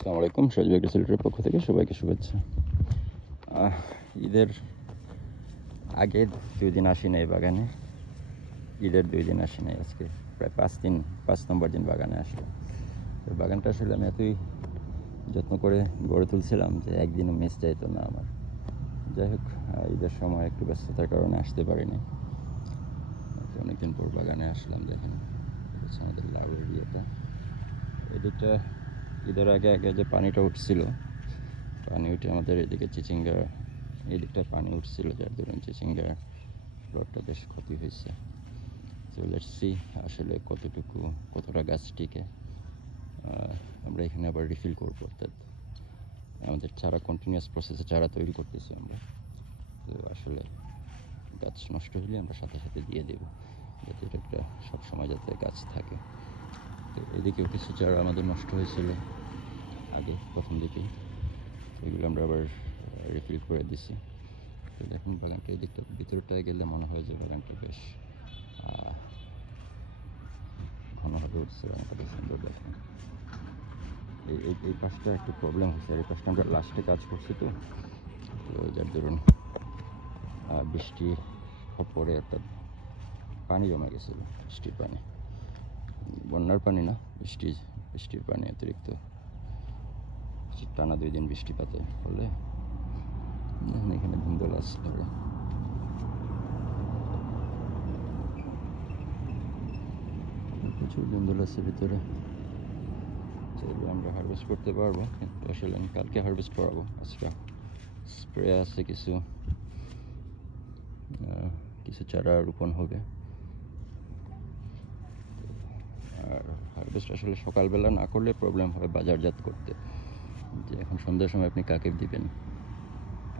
আসসালামু আলাইকুম। সজীব এগ্রিকালচারের পক্ষ থেকে সবাইকে শুভেচ্ছা। ঈদের আগে 2 দিন আসি নাই বাগানে, ঈদের 2 দিন আসি নাই, আজকে প্রায় 5 নম্বর দিন বাগানে আসলাম। তো বাগানটা আসলে আমি এতই যত্ন করে গড়ে তুলছিলাম যে একদিনও মিস যাইতো না আমার। যাই হোক, ঈদের সময় একটু ব্যস্ততার কারণে আসতে পারিনি। অনেকদিন পর বাগানে আসলাম। দেখেন হচ্ছে আমাদের লাউয়ের ইয়েটা, এদিকটা ঈদের আগে যে পানিটা উঠছিল, পানি উঠে আমাদের এদিকে চিচিঙ্গা, এই দিকটা পানি উঠছিল, যার দরুন চিচিঙ্গার প্লটটা বেশ ক্ষতি হয়েছে। সো লেটস সি আসলে কতটা গাছ টিকে। আমরা এখানে আবার রিফিল করবো, অর্থাৎ আমাদের চারা কন্টিনিউয়াস প্রসেসে চারা তৈরি করতেছি আমরা। তো আসলে গাছ নষ্ট হলে আমরা সাথে সাথে দিয়ে দেবো, যাতে এটা একটা সবসময় যাতে গাছ থাকে। তো এদিকেও কিছু চারা আমাদের নষ্ট হয়েছিল আগে, প্রথম দিকেই, এগুলো আমরা আবার রিফিল করে দিছি। তো দেখুন বাগানটা এই দিকটা ভিতরটায় গেলে মনে হয় যে বাগানটা বেশ ঘনভাবে উঠছে, বাগানটা বেশ সুন্দর। দেখুন এই পাশটা একটু প্রবলেম হচ্ছে, আর এই পাশটা আমরা লাস্টে কাজ করছি, তো যার ধরুন বৃষ্টি পরে অর্থাৎ পানি জমে গেছিলো, বৃষ্টির পানি, বন্যার পানি না, বৃষ্টির পানি অতিরিক্ত টানা 2 দিন বৃষ্টিপাতে ফলে এখানে ধুন্দল আছে ধরে। প্রচুর ধুন্দল আছে ভিতরে, চাইলে আমরা হারভেস্ট করতে পারবো, কিন্তু আসলে আমি কালকে হারভেস্ট করাবো। আজকে স্প্রে আছে, কিছু চারা রোপণ হবে। আর হারভেস্ট আসলে সকালবেলা না করলে প্রবলেম হয় বাজারজাত করতে, যে এখন সন্ধ্যার সময় আপনি কাকে দিবেন,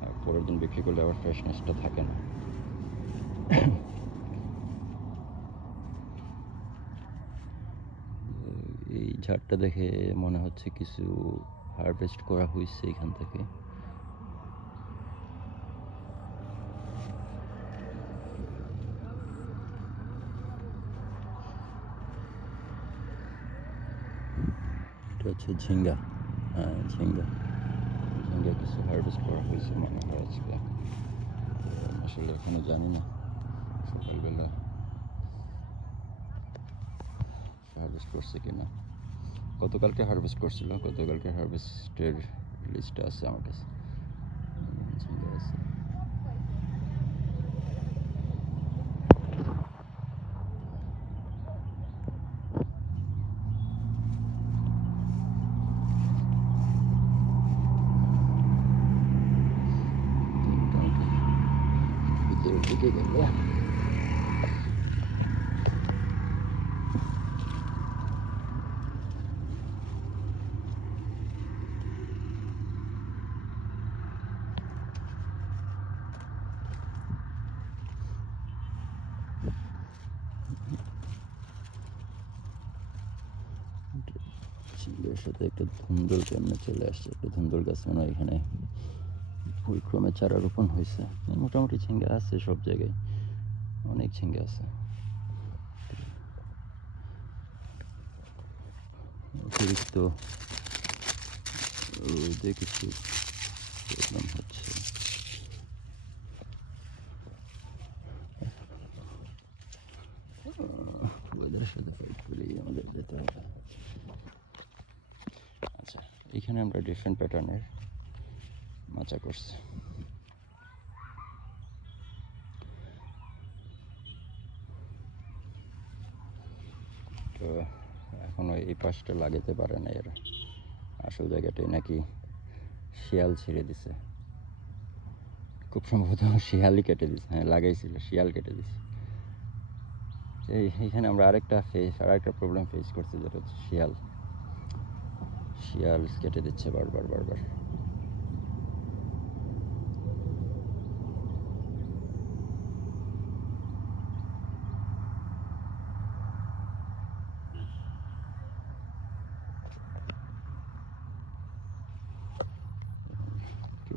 আর পরের দিন বিক্রি করলে আবার ফ্রেশনেসটা থাকে না। এই ঝাড়টা দেখে মনে হচ্ছে কিছু হারভেস্ট করা হয়েছে এখান থেকে। এটা হচ্ছে ঝিঙ্গা, ঝিঙ্গা কিছু হারভেস্ট করা হয়েছে মনে হয় আজকে। আসলে এখনো জানি না সকালবেলা হারভেস্ট করছে কিনা। গতকালকে হারভেস্ট করছিল, গতকালকে হারভেস্টের লিস্টটা আছে আমার কাছে, ঝিঙ্গা আছে। ভিতরের দিকে গেলে ঝিঙ্গার সাথে একটা ধুন্দল কেমনে চলে আসছে, একটা ধুন্দল গাছ মনে হয় এখানে ভুলক্রমে চারা রোপণ হয়েছে। মোটামুটি ঝিঙ্গা আছে সব জায়গায়, অনেক ঝিঙ্গা আছে। অতিরিক্ত রোদে কিছু প্রবলেম হচ্ছে। ওয়েদারের সাথে ফাইট করেই আমাদের যেতে হবে। আচ্ছা, এখানে আমরা ডিফারেন্ট প্যাটার্নের মাচা করছি। তো এখনো এই পাশটা লাগাতে পারে না, এর আসল জায়গাটাই নাকি শিয়াল ছেড়ে দিছে, খুব সম্ভবত শিয়ালই কেটে দিছে। হ্যাঁ, লাগাইছিল, শিয়াল কেটে দিছে। এইখানে আমরা আরেকটা প্রবলেম ফেস করছি, যেটা হচ্ছে শিয়াল কেটে দিচ্ছে বারবার।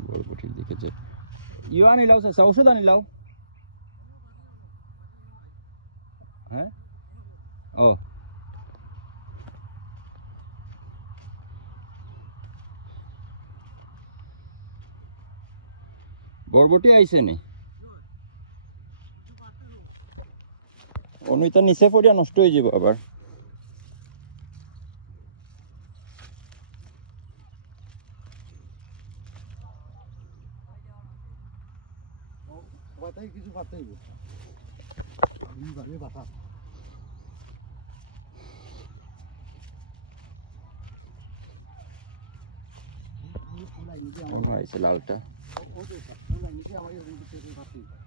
বরবটির দিকে যে আনিলাও ঔষধ আনিলাও। হ্যাঁ, ও বরবটি আইছে নি অনুইতা নিচে পড়িয়া নষ্ট হয়ে যাব আবার কথাই কিছু পারতেই বাতা মনে হয়েছে লালটা আমার